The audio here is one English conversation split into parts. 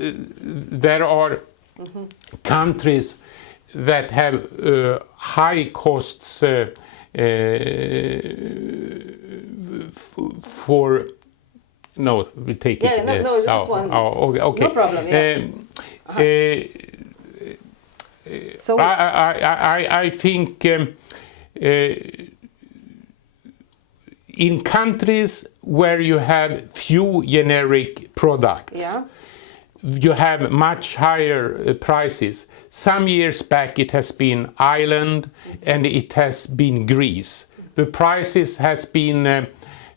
there are countries that have high costs for. No, we take it. No, just one. Okay. No problem. Yeah. So I think in countries where you have few generic products, you have much higher prices. Some years back it has been Ireland and it has been Greece. The prices has been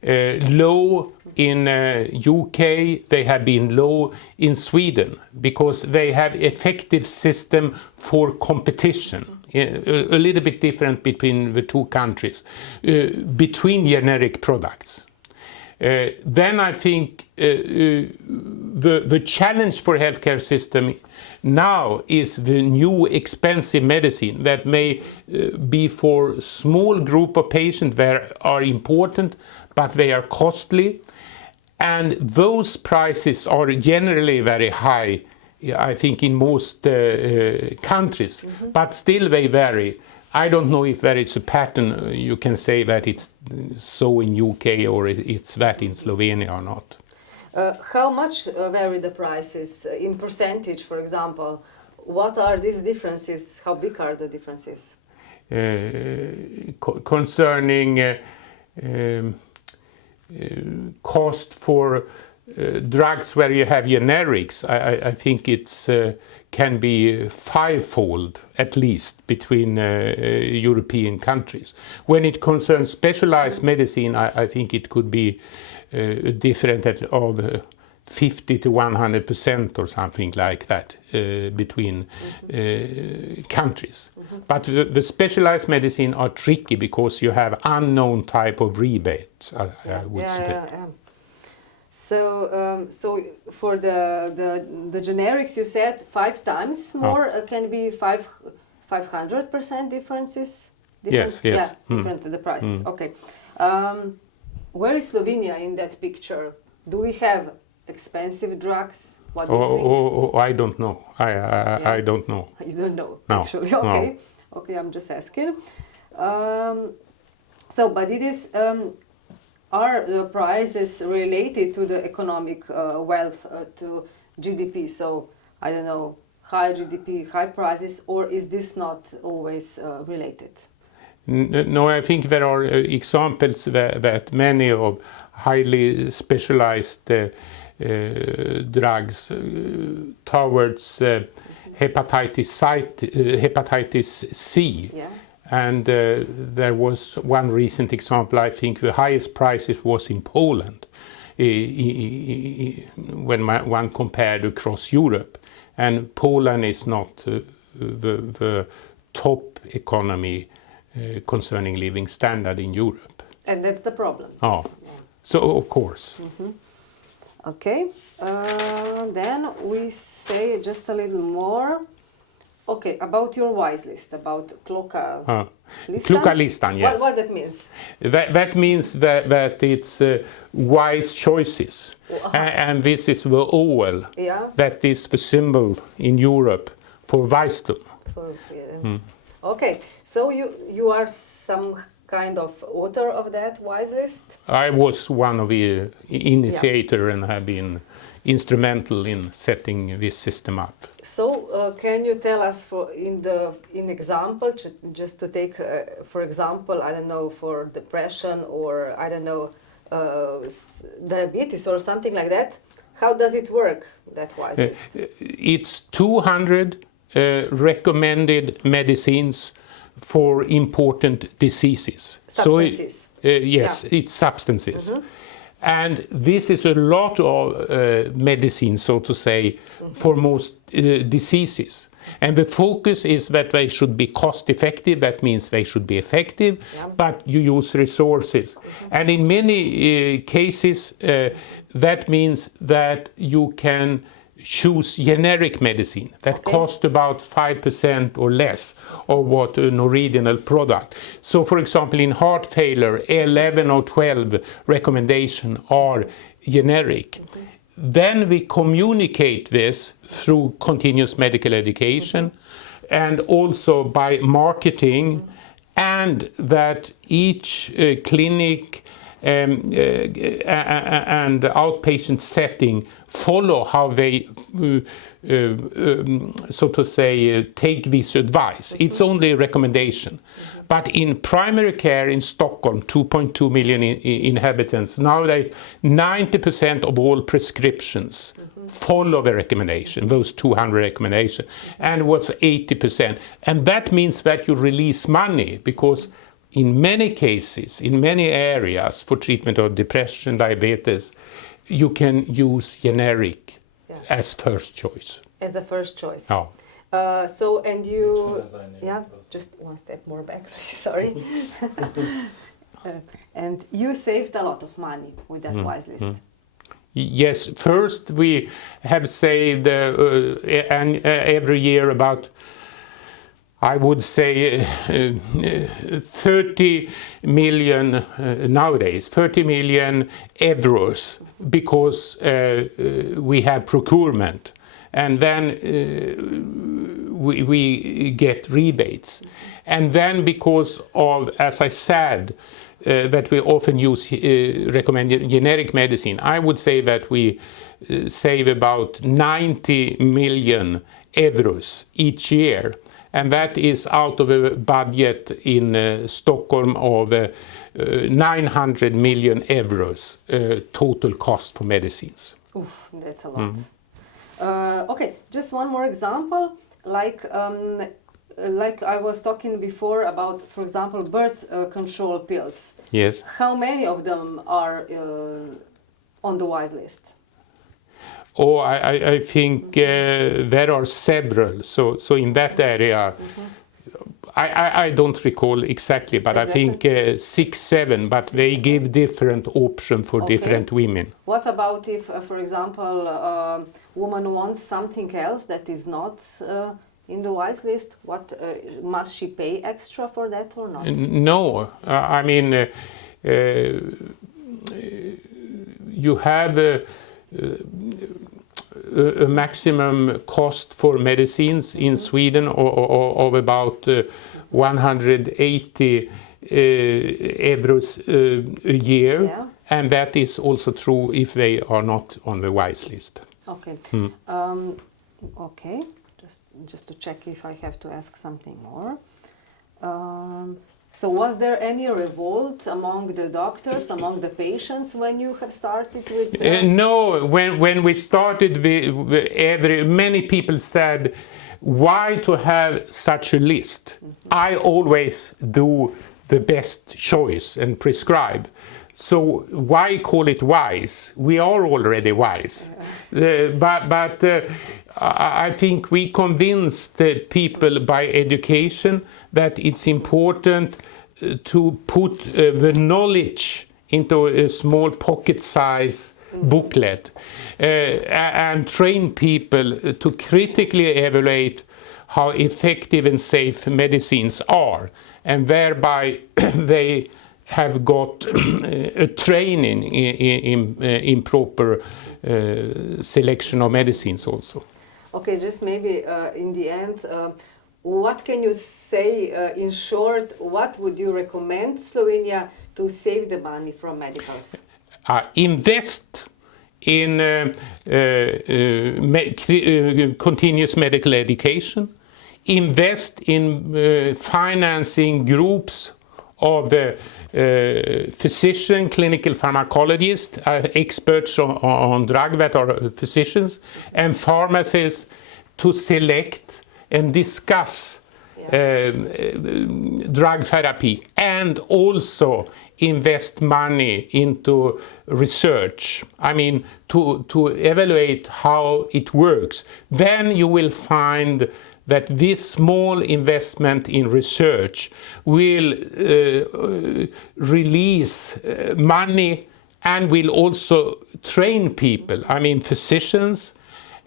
low in UK, they have been low in Sweden because they have effective system for competition. A little bit different between the two countries, between generic products. Then I think the challenge for healthcare system now is the new expensive medicine that may be for small group of patients that are important, but they are costly. And those prices are generally very high, I think, in most countries, but still they vary. I don't know if there is a pattern, you can say that it's so in UK or it's that in Slovenia or not. How much vary the prices in percentage, for example? What are these differences? How big are the differences? Concerning cost for drugs where you have generics, I think it's can be fivefold at least between European countries. When it concerns specialized medicine, I think it could be different of 50 to 100% or something like that between countries. But the specialized medicine are tricky because you have unknown type of rebates, I would say. So, so for the generics, you said 5 times more can be 500% differences. Yes. Different the prices. Okay. Where is Slovenia in that picture? Do we have expensive drugs? What do you think? I don't know. I don't know. You don't know, no, actually. Okay. No. Okay, I'm just asking. So, but it is, are the prices related to the economic wealth, to GDP? So, I don't know, high GDP, high prices, or is this not always related? No, I think there are examples that many of highly specialized drugs towards hepatitis C. Yeah. And there was one recent example, I think the highest prices was in Poland when one compared across Europe. And Poland is not the top economy concerning living standard in Europe. And that's the problem. Oh, yeah. So of course. Okay, then we say just a little more. Okay, about your wise list, about Klokka Listan. Klokka Listan, yes. What that means? That means that it's wise choices. And this is the owl. Yeah. That is the symbol in Europe for wisdom. Okay, so you are some kind of author of that wise list? I was one of the initiator and have been instrumental in setting this system up. So can you tell us in example, just to take for example, I don't know, for depression or I don't know, diabetes or something like that, how does it work, that wise list? It's 200 recommended medicines for important diseases. Substances. So yes, it's substances. And this is a lot of medicine, so to say, for most diseases. And the focus is that they should be cost effective, that means they should be effective, but you use resources. And in many cases, that means that you can choose generic medicine that cost about 5% or less of what an original product. So for example, in heart failure, 11 or 12 recommendations are generic. then we communicate this through continuous medical education and also by marketing, and that each clinic and outpatient setting follow how they, so to say, take this advice. It's only a recommendation. But in primary care in Stockholm, 2.2 million inhabitants, nowadays 90% of all prescriptions follow the recommendation, those 200 recommendations, and what's 80%. And that means that you release money, because in many cases, in many areas for treatment of depression, diabetes, you can use generic as first choice. As a first choice. Oh. So, and you, just one step more back, please, sorry. And you saved a lot of money with that Wise List. Yes, first we have saved every year about, I would say, 30 million nowadays, 30 million euros, because we have procurement. And then we get rebates. And then because of, as I said, that we often use recommended generic medicine, I would say that we save about 90 million euros each year. And that is out of a budget in Stockholm of 900 million euros total cost for medicines. Oof, that's a lot. Okay, just one more example, like I was talking before about, for example, birth control pills. Yes. How many of them are on the Wise List? Oh, I think there are several. So in that area, I don't recall exactly, but I think 6, 7, but they give different options for different women. What about if, for example, a woman wants something else that is not in the Wise List? What must she pay extra for that or not? No, I mean, you have a maximum cost for medicines in Sweden of about 180 euros a year, and that is also true if they are not on the Wise List. Okay. Okay. Just to check if I have to ask something more. So was there any revolt among the doctors, among the patients when you have started with? No, when we started, many people said, why to have such a list? I always do the best choice and prescribe. So why call it Wise? We are already wise. But I think we convinced people by education that it's important to put the knowledge into a small pocket-size booklet and train people to critically evaluate how effective and safe medicines are, and thereby they have got a training in proper selection of medicines also. Okay, just maybe in the end, what can you say in short, what would you recommend Slovenia to save the money from medicals? Invest in continuous medical education, invest in financing groups of physician, clinical pharmacologists, experts on drug that are physicians, and pharmacists to select and discuss drug therapy, and also invest money into research. I mean, to evaluate how it works. Then you will find that this small investment in research will release money and will also train people, I mean physicians,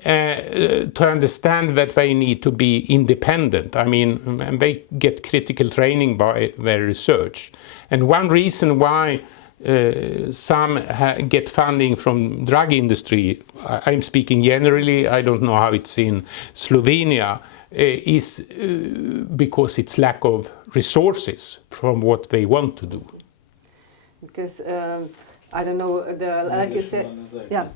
to understand that they need to be independent. I mean, and they get critical training by their research. And one reason why some get funding from drug industry. I'm speaking generally. I don't know how it's in Slovenia. Is because it's lack of resources from what they want to do. Because I don't know, like you said, yeah.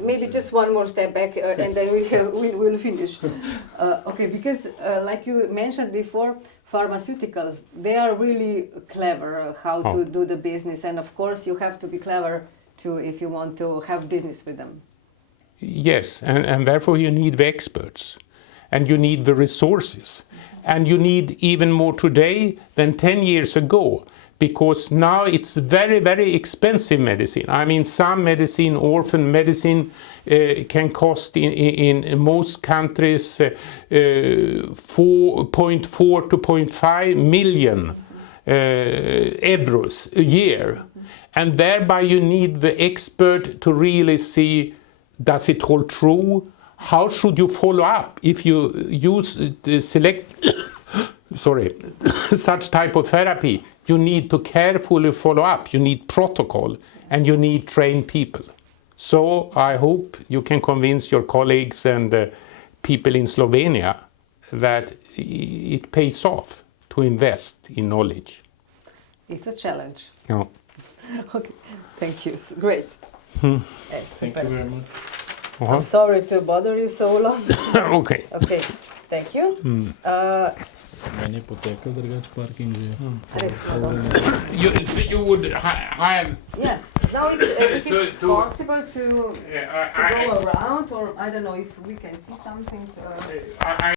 Maybe just one more step back, and then we'll finish. Okay, because like you mentioned before, pharmaceuticals, they are really clever how to do the business, and of course you have to be clever too if you want to have business with them. Yes, and therefore you need the experts, and you need the resources, and you need even more today than 10 years ago, because now it's very, very expensive medicine. I mean, some medicine, orphan medicine, can cost in most countries 4.4 to 0.5 million euros a year. And thereby you need the expert to really see, does it hold true? How should you follow up if you use such type of therapy? You need to carefully follow up. You need protocol, and you need trained people. So I hope you can convince your colleagues and people in Slovenia that it pays off to invest in knowledge. It's a challenge. Yeah. Okay, thank you. Great. Yes, Thank you very much. I'm sorry to bother you so long. Okay. Okay, thank you. Meni potekal drugač parking že. You would have... Yeah, now if it's possible to go around, or I don't know if we can see something. I